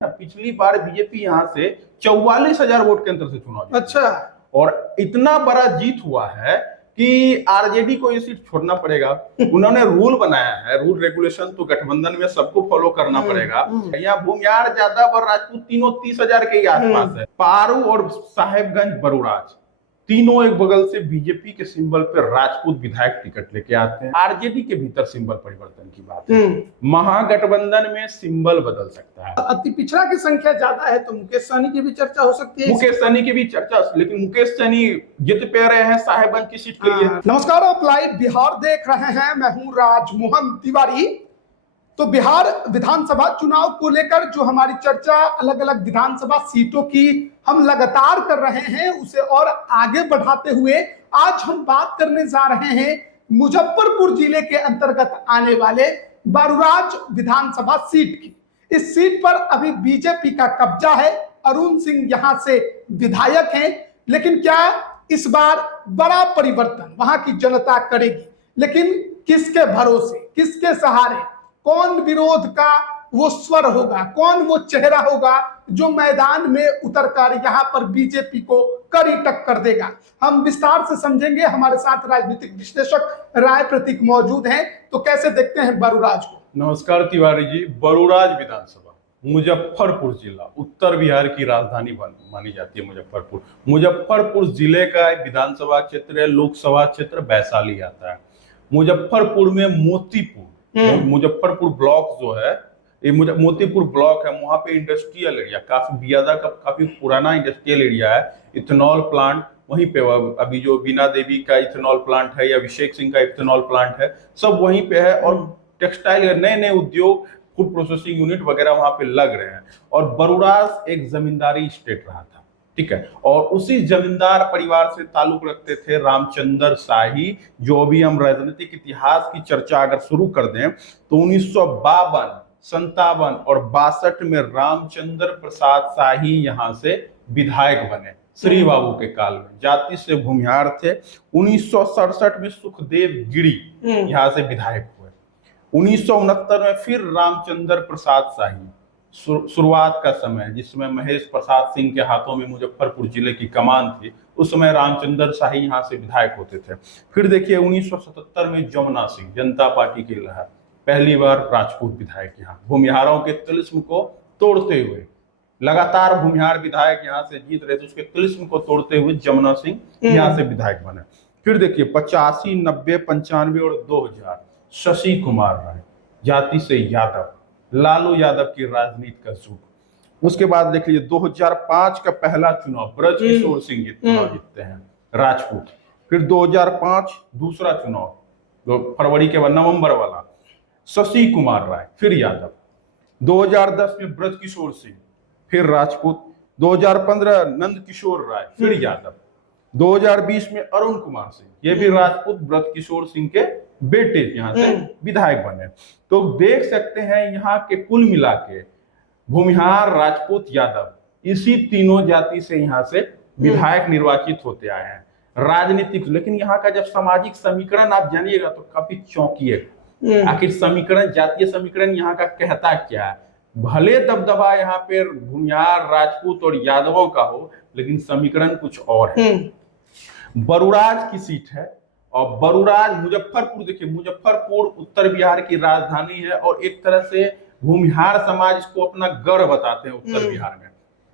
पिछली बार बीजेपी यहाँ से 44,000 वोट के अंतर से चुनाव जीती। अच्छा। और इतना बड़ा जीत हुआ है कि आरजेडी को ये सीट छोड़ना पड़ेगा। उन्होंने रूल बनाया है, रूल रेगुलेशन तो गठबंधन में सबको फॉलो करना पड़ेगा। यहाँ भूमिहार, यादव और राजपूत तीनों 30,000 के ही आसपास है। पारू और साहेबगंज, बरूराज तीनों एक बगल से बीजेपी के सिंबल पे राजपूत विधायक टिकट लेके आते हैं। आरजेडी के भीतर सिंबल परिवर्तन की बात है। महागठबंधन में सिंबल बदल सकता है। अति पिछड़ा की संख्या ज्यादा है तो मुकेश सहनी की भी चर्चा हो सकती है। मुकेश सहनी की भी चर्चा, लेकिन मुकेश सहनी जीत पे रहे हैं साहेबगंज की सीट के लिए। नमस्कार, आप लाइव बिहार देख रहे हैं। मैं हूं राजमोहन तिवारी। तो बिहार विधानसभा चुनाव को लेकर जो हमारी चर्चा अलग अलग विधानसभा सीटों की हम लगातार कर रहे हैं, उसे और आगे बढ़ाते हुए आज हम बात करने जा रहे हैं मुजफ्फरपुर जिले के अंतर्गत आने वाले बरूराज विधानसभा सीट की। इस सीट पर अभी बीजेपी का कब्जा है। अरुण सिंह यहां से विधायक हैं, लेकिन क्या इस बार बड़ा परिवर्तन वहां की जनता करेगी? लेकिन किसके भरोसे, किसके सहारे, कौन विरोध का वो स्वर होगा, कौन वो चेहरा होगा जो मैदान में उतरकर यहाँ पर बीजेपी को कड़ी टक्कर देगा? हम विस्तार से समझेंगे। हमारे साथ राजनीतिक विश्लेषक राय प्रतीक मौजूद हैं। तो कैसे देखते हैं बरूराज को? नमस्कार तिवारी जी। बरूराज विधानसभा मुजफ्फरपुर जिला, उत्तर बिहार की राजधानी मानी जाती है मुजफ्फरपुर। मुजफ्फरपुर जिले का विधानसभा क्षेत्र है। लोकसभा क्षेत्र वैशाली आता है। मुजफ्फरपुर में मोतीपुर, मुजफ्फरपुर ब्लॉक जो है, ये मोतीपुर ब्लॉक है। वहां पे इंडस्ट्रियल एरिया काफी ज्यादा, काफी पुराना इंडस्ट्रियल एरिया है। इथेनॉल प्लांट वहीं पे, अभी जो बीना देवी का इथेनॉल प्लांट है या अभिषेक सिंह का इथेनॉल प्लांट है, सब वहीं पे है। और टेक्सटाइल, नए नए उद्योग, फूड प्रोसेसिंग यूनिट वगैरह वहां पे लग रहे हैं। और बरूराज एक जमींदारी स्टेट रहा था, ठीक है। और उसी जमींदार परिवार से ताल्लुक रखते थे रामचंद्र शाही। जो भी हम राजनीतिक इतिहास की चर्चा अगर शुरू कर दें तो 1952, 57 और 62 में रामचंद्र प्रसाद शाही यहाँ से विधायक बने, श्री बाबू के काल में। जाति से भूमिहार थे। 1967 में सुखदेव गिरी यहाँ से विधायक हुए। 1969 में फिर रामचंद्र प्रसाद शाही, शुरुआत का समय जिसमें महेश प्रसाद सिंह के हाथों में मुजफ्फरपुर जिले की कमान थी, उस समय रामचंद्र शाही यहाँ से विधायक होते थे। फिर देखिए 1977 में जमुना सिंह, जनता पार्टी की लहर, पहली बार राजपूत विधायक यहाँ। भूमिहारों के तिलिस्म को तोड़ते हुए, लगातार भूमिहार विधायक यहाँ से जीत रहे थे, उसके तिलिस्म को तोड़ते हुए जमुना सिंह यहाँ से विधायक बने। फिर देखिए 85, 90, 95 और 2000 शशि कुमार राय, जाति से यादव, लालू यादव की राजनीति का जुग। उसके बाद देख लीजिए 2005 का पहला चुनाव, ब्रज किशोर सिंह चुनाव जीतते हैं, राजपूत। फिर 2005 दूसरा चुनाव, फरवरी के बाद नवंबर वाला, शशि कुमार राय, फिर यादव। 2010 में ब्रज किशोर सिंह, फिर राजपूत। 2015 नंद किशोर राय, फिर यादव। 2020 में अरुण कुमार सिंह, ये भी राजपूत, ब्रज किशोर सिंह के बेटे यहाँ से विधायक बने। तो देख सकते हैं यहाँ के कुल मिला के भूमिहार, राजपूत, यादव, इसी तीनों जाति से यहाँ से विधायक निर्वाचित होते आए हैं। राजनीतिक, लेकिन यहाँ का जब सामाजिक समीकरण आप जानिएगा तो काफी चौंकिएगा। आखिर समीकरण, जातीय समीकरण यहाँ का कहता क्या है? भले दबदबा यहाँ पे भूमिहार, राजपूत और यादवों का हो, लेकिन समीकरण कुछ और है। बरूराज की सीट है। और बरूराज, मुजफ्फरपुर, देखिए मुजफ्फरपुर उत्तर बिहार की राजधानी है और एक तरह से भूमिहार समाज इसको अपना गर्व बताते हैं। उत्तर बिहार में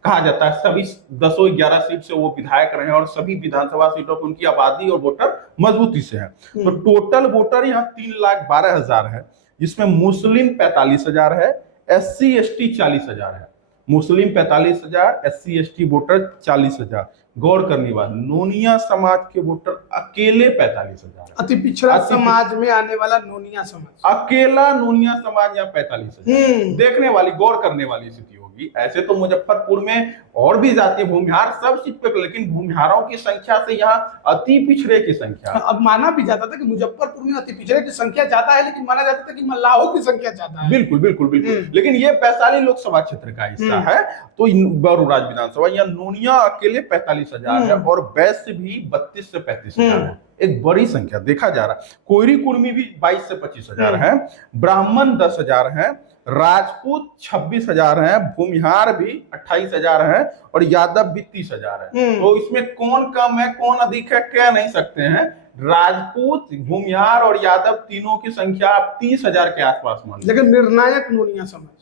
कहा जाता है सभी 10-11 सीट से वो विधायक रहे और सभी विधानसभा सीटों पर उनकी आबादी और वोटर मजबूती से है। तो टोटल वोटर यहाँ 3,12,000 है, जिसमें मुस्लिम 45,000 है, SC ST 40,000 है। मुस्लिम 45,000, SC ST वोटर 40,000। गौर करने वाला, नोनिया समाज के वोटर अकेले 45,000। अति पिछड़ा समाज में आने वाला नोनिया समाज, अकेला नोनिया समाज यहाँ 45,000। देखने वाली, गौर करने वाली स्थिति होगी। ऐसे तो मुजफ्फरपुर में और भी जाति भूमिहार सब सीट पे, लेकिन भूमिहारों की संख्या से यहाँ अति पिछड़े की संख्या। अब माना भी जाता था कि मुजफ्फरपुर में अति पिछड़े की संख्या ज्यादा है, लेकिन माना जाता था कि मल्लाहों की संख्या ज्यादा है। बिल्कुल बिल्कुल बिल्कुल। लेकिन ये वैशाली लोकसभा क्षेत्र का हिस्सा है। तो बरूराज विधानसभा, यहाँ नोनिया अकेले 45,000 है और वैश्य भी 32 से 35,000 है। एक बड़ी संख्या देखा जा रहा है। कोयरी कुर्मी भी 22 से 25,000 है। ब्राह्मण 10,000 है। राजपूत 26,000 हैं, भूमिहार भी 28,000 हैं और यादव भी 30,000 है। तो इसमें कौन कम है कौन अधिक है कह नहीं सकते हैं। राजपूत, भूमिहार और यादव तीनों की संख्या आप 30,000 के आसपास मान लीजिए। लेकिन निर्णायक नोनिया समाज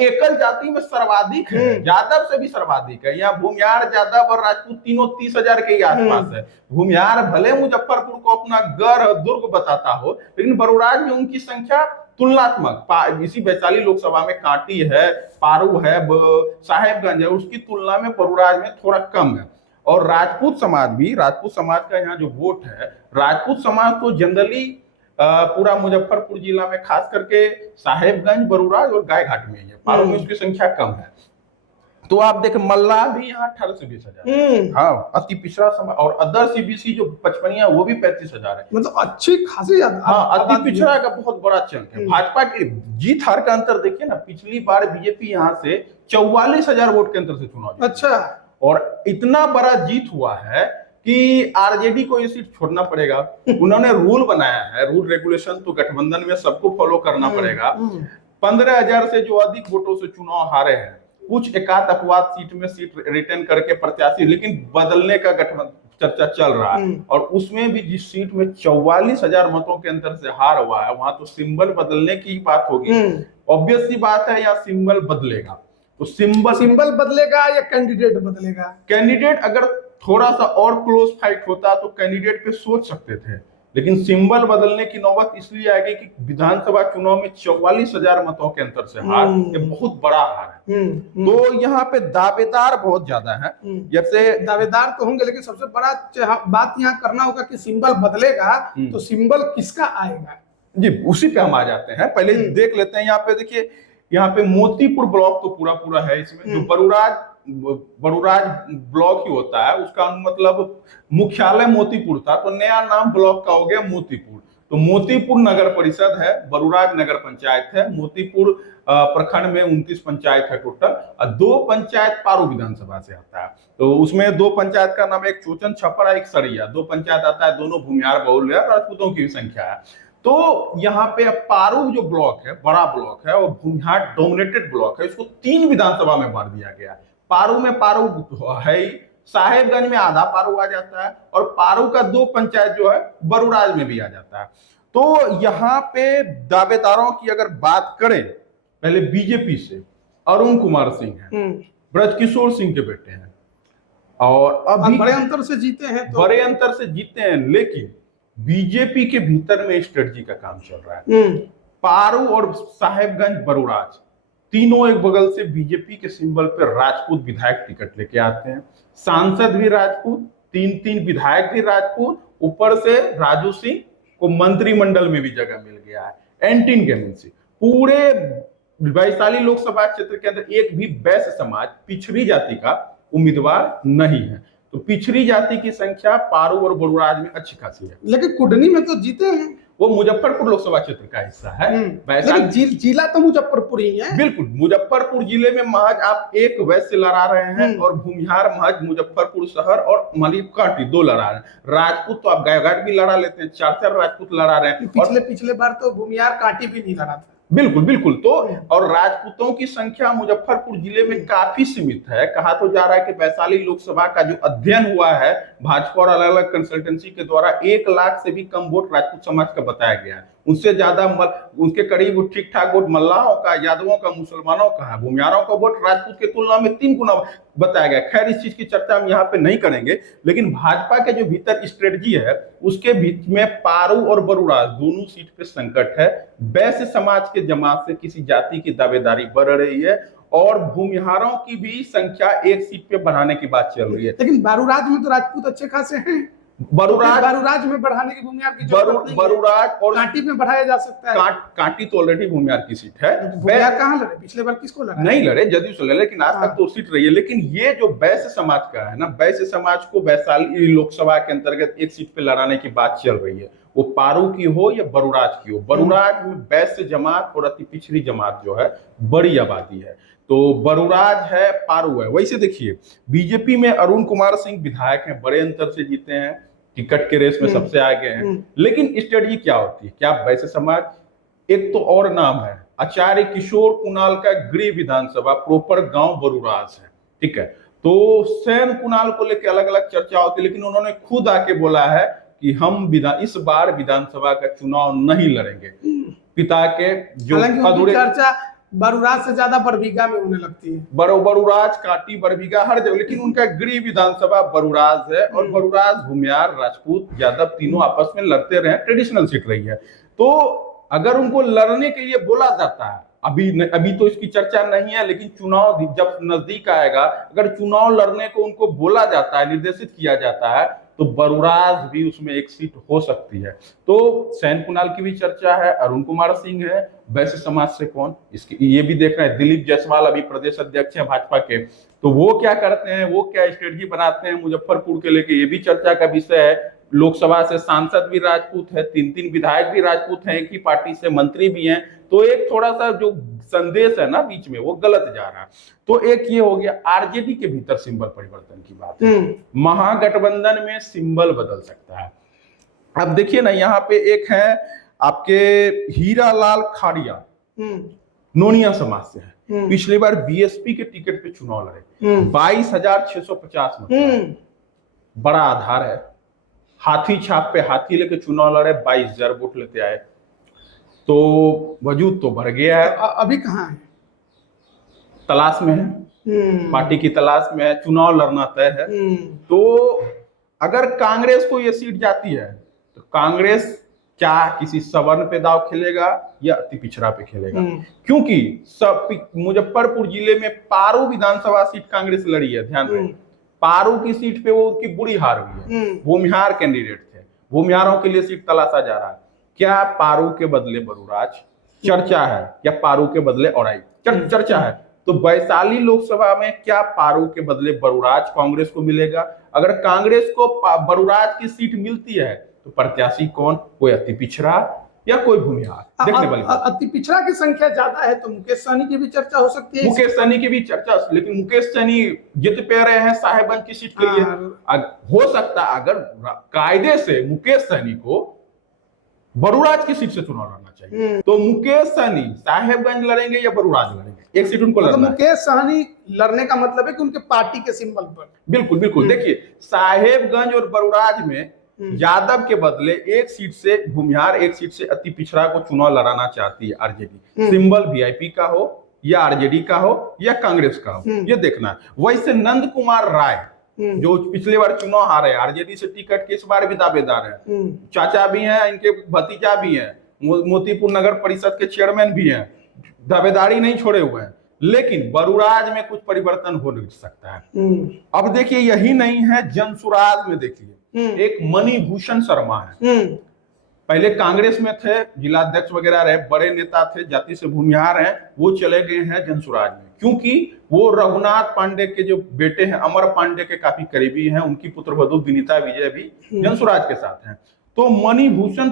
एकल जाति में सर्वाधिक है, यादव से भी सर्वाधिक है। यहाँ भूमिहार, यादव और राजपूत तीनों 30,000 के ही आसपास है। भूमिहार भले मुजफ्फरपुर को अपना गढ़ दुर्ग बताता हो, लेकिन बरुराज में उनकी संख्या तुलनात्मक, इसी वैशाली लोकसभा में कांटी है, पारू है, साहेबगंज है, उसकी तुलना में बरुराज में थोड़ा कम है। और राजपूत समाज का यहाँ जो वोट है, राजपूत समाज तो जनरली पूरा मुजफ्फरपुर जिला में खास करके साहेबगंज, बरुराज और गायघाट में है। पारू में उसकी संख्या कम है। तो आप देखें मल्लाह भी यहाँ 18 से 20,000, हाँ, अति पिछड़ा समाज। और अदर सीबीसी जो 55 वो भी 35,000 है। मतलब अच्छी खासी ज्यादा, हाँ, अति पिछड़ा का बहुत बड़ा चंक है। भाजपा की जीत हार का अंतर देखिए ना, पिछली बार बीजेपी यहाँ से 44,000 वोट के अंतर से चुनाव। अच्छा, और इतना बड़ा जीत हुआ है कि आरजेडी को ये सीट छोड़ना पड़ेगा। उन्होंने रूल बनाया है, रूल रेगुलेशन तो गठबंधन में सबको फॉलो करना पड़ेगा। 15,000 से जो अधिक वोटों से चुनाव हारे हैं, कुछ एकाध अपवाद सीट में सीट रिटेन करके प्रत्याशी, लेकिन बदलने का गठबंधन चर्चा चल रहा है। और उसमें भी जिस सीट में 44,000 मतों के अंतर से हार हुआ है, वहां तो सिंबल बदलने की बात होगी। ऑब्वियस सी बात है, या सिंबल बदलेगा तो सिंबल बदलेगा या कैंडिडेट बदलेगा। कैंडिडेट अगर थोड़ा सा और क्लोज फाइट होता तो कैंडिडेट पे सोच सकते थे, लेकिन सिंबल बदलने की नौबत इसलिए आएगी कि विधानसभा चुनाव में 44,000 मतों के अंतर से हार, ये बहुत बड़ा हार है। तो यहाँ पे दावेदार बहुत ज्यादा है। जैसे दावेदार तो होंगे, लेकिन सबसे बड़ा बात यहाँ करना होगा कि सिंबल बदलेगा तो सिंबल किसका आएगा। जी, उसी पे हम आ जाते हैं। पहले देख लेते हैं। यहाँ पे देखिए, यहाँ पे मोतीपुर ब्लॉक तो पूरा है इसमें। जो बरुराज ब्लॉक ही होता है, उसका मतलब मुख्यालय मोतीपुर था, तो नया नाम ब्लॉक का हो गया मोतीपुर। तो मोतीपुर नगर परिषद है, बरुराज नगर पंचायत है। मोतीपुर प्रखंड में 29 पंचायत है टोटल, और 2 पंचायत पारू विधानसभा से आता है। तो उसमें 2 पंचायत का नाम, एक चोचन छपरा, एक सरिया, 2 पंचायत आता है। दोनों भूमिहार बहुल है, राजपूतों की संख्या है। तो यहाँ पे पारू जो ब्लॉक है, बड़ा ब्लॉक है, और भूमिहार डोमिनेटेड ब्लॉक है। इसको 3 विधानसभा में बांट दिया गया। पारू में पारू है, साहेबगंज में आधा पारू आ जाता है, और पारू का 2 पंचायत जो है बरुराज में भी आ जाता है। तो यहाँ पे दावेदारों की अगर बात करें, पहले बीजेपी से अरुण कुमार सिंह है, ब्रजकिशोर सिंह के बेटे हैं, और अभी बड़े अंतर से जीते हैं। बड़े अंतर से जीते हैं, लेकिन बीजेपी के भीतर में स्ट्रेटजी का काम चल रहा है। पारू और साहेबगंज, बरुराज तीनों एक बगल से बीजेपी के सिंबल पर राजपूत विधायक टिकट लेके आते हैं। सांसद भी राजपूत, 3 विधायक भी राजपूत, ऊपर से राजू सिंह को मंत्रिमंडल में भी जगह मिल गया है। एंटीन गेमिंग से पूरे वैशाली लोकसभा क्षेत्र के अंदर एक भी वैश्य समाज, पिछड़ी जाति का उम्मीदवार नहीं है। तो पिछड़ी जाति की संख्या पारू और बरुराज में अच्छी खासी है। लेकिन कुडनी में तो जीते हैं। वो मुजफ्फरपुर लोकसभा क्षेत्र का हिस्सा है। वैशाली जिला तो मुजफ्फरपुर ही है। बिल्कुल, मुजफ्फरपुर जिले में महज आप एक वैश्य लड़ा रहे हैं, और भूमिहार महज मुजफ्फरपुर शहर और मलिक काटी 2 लड़ा रहे हैं। राजपूत तो आप गायघाट भी लड़ा लेते हैं, 4 राजपूत लड़ा रहे हैं। पिछले बार तो भूमिहार काटी भी नहीं लड़ा था। बिल्कुल। तो और राजपूतों की संख्या मुजफ्फरपुर जिले में काफी सीमित है। कहा तो जा रहा है कि वैशाली लोकसभा का जो अध्ययन हुआ है भाजपा और अलग अलग कंसल्टेंसी के द्वारा, 1 लाख से भी कम वोट राजपूत समाज का बताया गया है। उससे ज्यादा उनके करीब ठीक ठाक वोट मल्लाहों का, यादवों का, मुसलमानों का है। भूमिहारों का वोट राजपूत के तुलना में 3 गुना बताया गया। खैर, इस चीज की चर्चा हम यहाँ पे नहीं करेंगे, लेकिन भाजपा के जो भीतर स्ट्रेटजी है, उसके बीच में पारू और बरुराज दोनों सीट पे संकट है। वैश्य समाज के जमात से किसी जाति की दावेदारी बढ़ रही है, और भूमिहारों की भी संख्या एक सीट पे बढ़ाने की बात चल रही है। लेकिन बरुराज में तो राजपूत अच्छे खासे हैं। बरुराज में बढ़ाने की भूमिहार की जरूरत नहीं है। बरुराज और कांटी में बढ़ाया जा सकता है। कांटी तो ऑलरेडी भूमिहार की सीट है। भूमिहार कहाँ लड़े? पिछले बार किसको लड़ा? नहीं लड़े, जदयू से लड़े, लेकिन आज तक तो सीट रही है। लेकिन ये जो वैश्य समाज का है ना, वैश्य समाज को वैशाली लोकसभा के अंतर्गत एक सीट पे लड़ाने की बात चल रही है। वो पारू की हो या बरुराज की हो। बरुराज में वैश्य जमात और अति पिछड़ी जमात जो है बड़ी आबादी है। तो बरुराज है, पारू है। वैसे देखिए, बीजेपी में अरुण कुमार सिंह विधायक हैं, बड़े अंतर से जीते हैं, टिकट के रेस में सबसे आगे हैं। लेकिन स्ट्रेटजी क्या होती है? क्या वैश्य समाज, एक तो और नाम है आचार्य किशोर कुणाल का गृह विधानसभा प्रॉपर गांव बरुराज है, ठीक है। तो सेन कुणाल को लेकर अलग अलग चर्चा होती है, लेकिन उन्होंने खुद आके बोला है कि हम इस बार विधानसभा का चुनाव नहीं लड़ेंगे। पिता के जो हालांकि उनकी अधूरे चर्चा बरुराज से ज्यादा बरबीघा में होने लगती है। बरुराज, कांटी, बरबीघा हर जगह, लेकिन उनका गृह विधानसभा बरुराज है। और बरुराज, भूमियार, राजपूत, यादव तीनों आपस में लड़ते रहे, ट्रेडिशनल सीट रही है। तो अगर उनको लड़ने के लिए बोला जाता है, अभी तो इसकी चर्चा नहीं है, लेकिन चुनाव जब नजदीक आएगा, अगर चुनाव लड़ने को उनको बोला जाता है, निर्देशित किया जाता है, तो बरुराज भी उसमें एक सीट हो सकती है। तो सैन कुणाल की भी चर्चा है, अरुण कुमार सिंह है, वैश्य समाज से कौन, इसकी ये भी देख रहे हैं। दिलीप जायसवाल अभी प्रदेश अध्यक्ष हैं भाजपा के, तो वो क्या करते हैं, वो क्या स्ट्रेटजी बनाते हैं मुजफ्फरपुर के लेके, ये भी चर्चा का विषय है। लोकसभा से सांसद भी राजपूत है, 3 विधायक भी राजपूत हैं, एक ही पार्टी से मंत्री भी हैं। तो एक थोड़ा सा जो संदेश है ना बीच में, वो गलत जा रहा है। तो एक ये हो गया। आरजेडी के भीतर सिंबल परिवर्तन की बात है, महागठबंधन में सिंबल बदल सकता है। अब देखिए ना, यहाँ पे एक है आपके हीरालाल खाड़िया, नोनिया समाज से है, पिछली बार बीएसपी के टिकट पे चुनाव लड़े, 22,650 मत, बड़ा आधार है। हाथी छाप पे हाथी लेके चुनाव लड़े, 22,000 वोट लेते आए, तो वजूद तो बढ़ गया है। अभी कहाँ है? तलाश में है, पार्टी की तलाश में है, चुनाव लड़ना तय है। तो अगर कांग्रेस को ये सीट जाती है, तो कांग्रेस क्या किसी सवर्ण पे दाव खेलेगा या अति पिछड़ा पे खेलेगा? क्योंकि सब मुजफ्फरपुर जिले में पारू विधानसभा सीट कांग्रेस लड़ी है, ध्यान रहे। पारू की सीट पे वो उसकी बुरी हार हुई है, भूमिहार कैंडिडेट थे, भूमिहारों के लिए सीट तलाशा जा रहा है। क्या पारू के बदले बरुराज, चर्चा है, या पारू के बदले औराई, चर्चा है। तो वैशाली लोकसभा में क्या पारू के बदले बरुराज कांग्रेस को मिलेगा? अगर कांग्रेस को बरुराज की सीट मिलती है, तो प्रत्याशी कौन, कोई अति पिछड़ा या कोई भूमिहार? देखने वाली बात। अति पिछड़ा की संख्या ज्यादा है, तो मुकेश सहनी की भी चर्चा हो सकती है। मुकेश सहनी की भी चर्चा, लेकिन मुकेश सहनी जीत पे रहे हैं साहेबगंज की सीट के लिए। हो सकता है अगर कायदे से मुकेश सहनी को बरुराज की सीट से चुनाव लड़ना चाहिए, तो मुकेश सहनी साहेबगंज लड़ेंगे या बरुराज लड़ेंगे? एक सीट उनको लड़ना है। मुकेश सहनी लड़ने का मतलब है कि उनके पार्टी के सिंबल पर। बिल्कुल बिल्कुल। देखिए, साहेबगंज और बरुराज में यादव के बदले एक सीट से भूमिहार, एक सीट से अति पिछड़ा को चुनाव लड़ाना चाहती है आरजेडी। सिंबल वीआईपी का हो या आरजेडी का हो या कांग्रेस का हो, ये देखना है। वैसे नंद कुमार राय जो पिछले बार चुनाव हारे, आरजेडी से टिकट के इस बार भी दावेदार है, चाचा भी हैं, इनके भतीजा भी हैं, मोतीपुर नगर परिषद के चेयरमैन भी हैं, दावेदारी नहीं छोड़े हुए हैं। लेकिन बरुराज में कुछ परिवर्तन हो सकता है। अब देखिए, यही नहीं है, जनसुराज में देखिए एक मणिभूषण शर्मा है, पहले कांग्रेस में थे, जिलाध्यक्ष वगैरह रहे, बड़े नेता थे, जाति से भूमिहार हैं, वो चले गए हैं जनसुराज में, क्योंकि वो रघुनाथ पांडे के जो बेटे हैं, अमर पांडे के काफी करीबी हैं, उनकी पुत्रवधू विनीता विजय भी जनसुराज के साथ हैं। तो मणिभूषण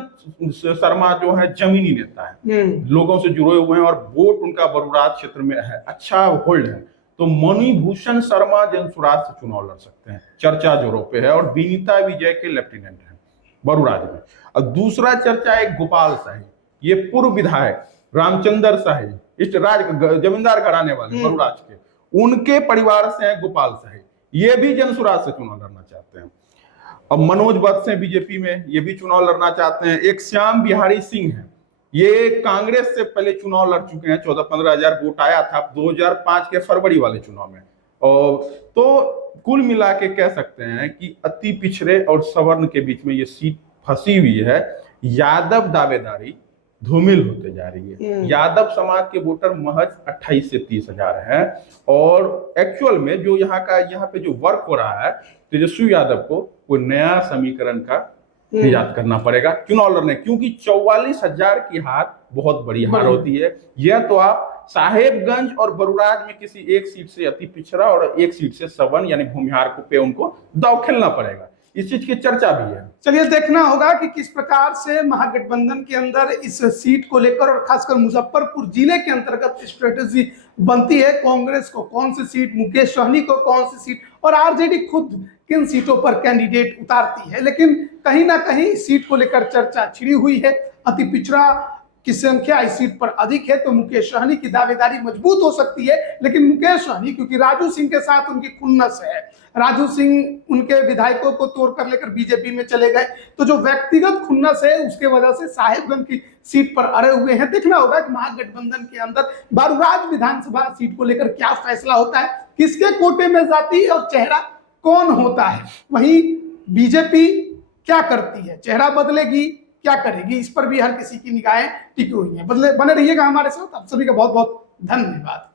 शर्मा जो है जमीनी नेता है, लोगों से जुड़े हुए हैं, और वोट उनका बरुराज क्षेत्र में है, अच्छा होल्ड है। तो मणिभूषण शर्मा जनसुराज से चुनाव लड़ सकते हैं, चर्चा जोरों पे है, और विनीता विजय के लेफ्टिनेंट हैं बरुराज में। और दूसरा चर्चा है गोपाल शाही, ये पूर्व विधायक रामचंद्र शाही, इस जमींदार घराने वाले बरुराज के, उनके परिवार से हैं गोपाल शाही, ये भी जनसुराज से चुनाव लड़ना चाहते हैं। अब मनोज वत्स हैं बीजेपी में, ये भी चुनाव लड़ना चाहते हैं। एक श्याम बिहारी सिंह है, ये कांग्रेस से पहले चुनाव लड़ चुके हैं, 14-15 हजार वोट आया था 2005 के फरवरी वाले चुनाव में। और तो कुल मिला के कह सकते हैं कि अति पिछड़े और सवर्ण के बीच में ये सीट फंसी हुई है। यादव दावेदारी धूमिल होते जा रही है। यादव समाज के वोटर महज 28 से 30 हजार है, और एक्चुअल में जो यहाँ पे जो वर्क हो रहा है, तेजस्वी यादव को कोई नया समीकरण का निजात करना पड़ेगा चुनाव लड़ने, क्योंकि 44,000 की हार बहुत बड़ी हार होती है। यह तो आप साहेबगंज और बरुराज में किसी एक सीट से अति पिछड़ा और एक सीट से सवर्ण यानी भूमिहार को पे उनको दाव खेलना पड़ेगा, इस चीज की चर्चा भी है। चलिए देखना होगा कि किस प्रकार से महागठबंधन के अंदर इस सीट को लेकर और खासकर मुजफ्फरपुर जिले के अंतर्गत स्ट्रेटेजी बनती है। कांग्रेस को कौन सी सीट, मुकेश सहनी को कौन सी सीट, और आरजेडी खुद किन सीटों पर कैंडिडेट उतारती है। लेकिन कहीं ना कहीं सीट को लेकर चर्चा छिड़ी हुई है। अति पिछड़ा की संख्या इस सीट पर अधिक है तो मुकेश सहनी की दावेदारी मजबूत हो सकती है। लेकिन मुकेश सहनी, क्योंकि राजू सिंह के साथ उनकी खुन्नस है, राजू सिंह उनके विधायकों को तोड़कर लेकर बीजेपी में चले गए, तो जो व्यक्तिगत खुन्नस है उसके वजह से साहेबगंज की सीट पर अड़े हुए हैं। देखना होगा कि महागठबंधन के अंदर बरूराज विधानसभा सीट को लेकर क्या फैसला होता है, किसके कोटे में जाती है और चेहरा कौन होता है। वहीं बीजेपी क्या करती है, चेहरा बदलेगी, क्या करेगी, इस पर भी हर किसी की निगाहें टिकी हुई हैं। बने रहिएगा हमारे साथ। आप सभी का बहुत बहुत धन्यवाद।